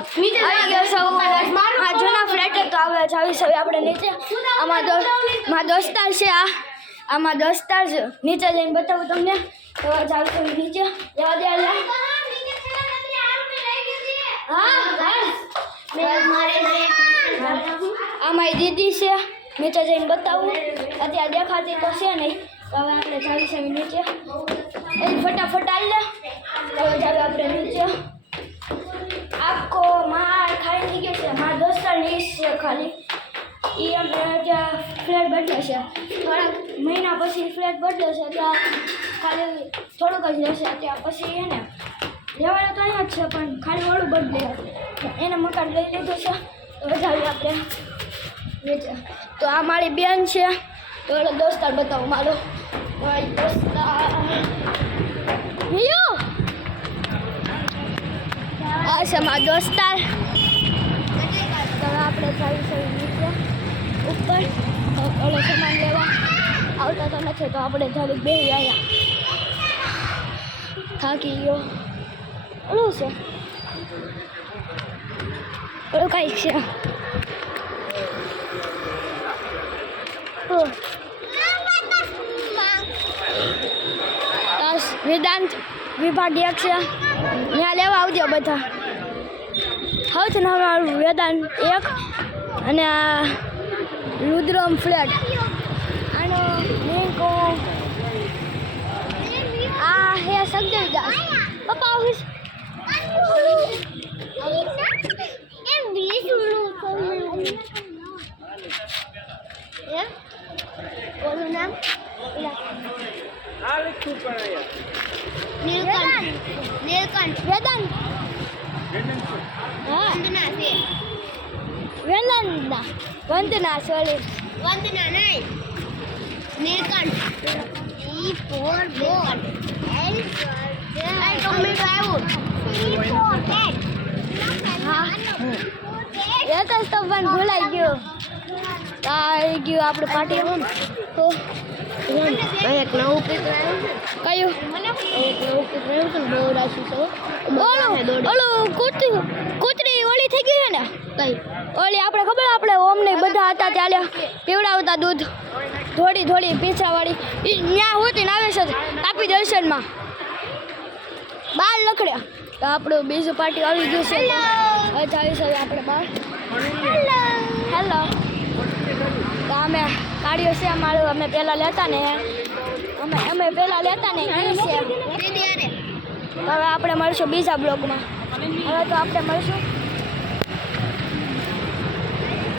આવી ગયો સૌ આ જૂના ફ્લેટ તો આવે જાવી સૌ આપણે નીચે આમાં દોસ્તાર છે આમાં દોસ્તાર છે નીચે જઈને બતાવું તમને તો જાવી સૌ નીચે યાદ આમાં દીદી છે નીચે જઈને બતાવું અત્યારે દેખાતી તો છે નહીં તો હવે આપણે જાવી સૌ નીચે ફટાફટ આલે તો જાવી આપણે નીચે आपको मार खाई नहीं गए थे मार दोस्तर नहीं से खाली ये अमे क्या फ्लेट बदले છે થોડા મહિના પછી ફ્લેટ બદલે છે ત્યાં ખાલી થોડુંક જ રહેશે ત્યાં પછી એને રહેવાનું તો અહીંયા જ છે પણ ખાલી વાળું બદલે એને મકાન લઈ લીધું છે તો વધારે આપણે વેચે તો આ મારી બેન છે તો એનો દોસ્તાર બતાવું મારો દોસ્તાર આ છે મારા દોસ્તાર તો આપણે જઈશું નીચે ઉપર ઓલો સામાન લેવા આવતા તો નથી તો આપણે જરી બે આવ્યા થાકી ગયો ઓલું છે ઓલું કંઈક છે વેદાંત વિભાગ 1 છે ત્યાં લેવા આવજો બધા સૌથી નવું વેદાંત 1 અને આ રુદ્રમ ફ્લેટ આનો લિંક આ હે સગદેવદાસ પપ્પા ઓફિસ ઓલું નામ નીલકંઠ વેદાંત વંદના સોરી વંદના નહીં Nilkanth E for board L for I tomato આવ્યું એ તો સ્તવન ભૂલાઈ ગયો આવી ગયું આપણે પાર્ટી તો એક નવું પીક આવ્યું એક નવું પીક આવ્યું તો બહુ રાખ્યું છે ઓલું કૂતરી ઓલી થઈ ગઈ છે ને કઈ ઓલી આપણે ખબર આપણે ઓમને બધા હતા ત્યારે પીવડાવતા દૂધ થોડી પીછાવાળી એ ત્યાં હોતી ને આવે છે કાપી દર્શનમાં બહાર લખડ્યા તો આપણું બીજું પાર્ટી આવી ગયું છે આવી છે આપણે બહાર હેલો તો અમે કાઢ્યો છે અમારું અમે પહેલાં લેતા ને અમે પહેલાં લેતા ને એ છે હવે આપણે મળશું બીજા બ્લોગમાં હવે તો આપણે મળશું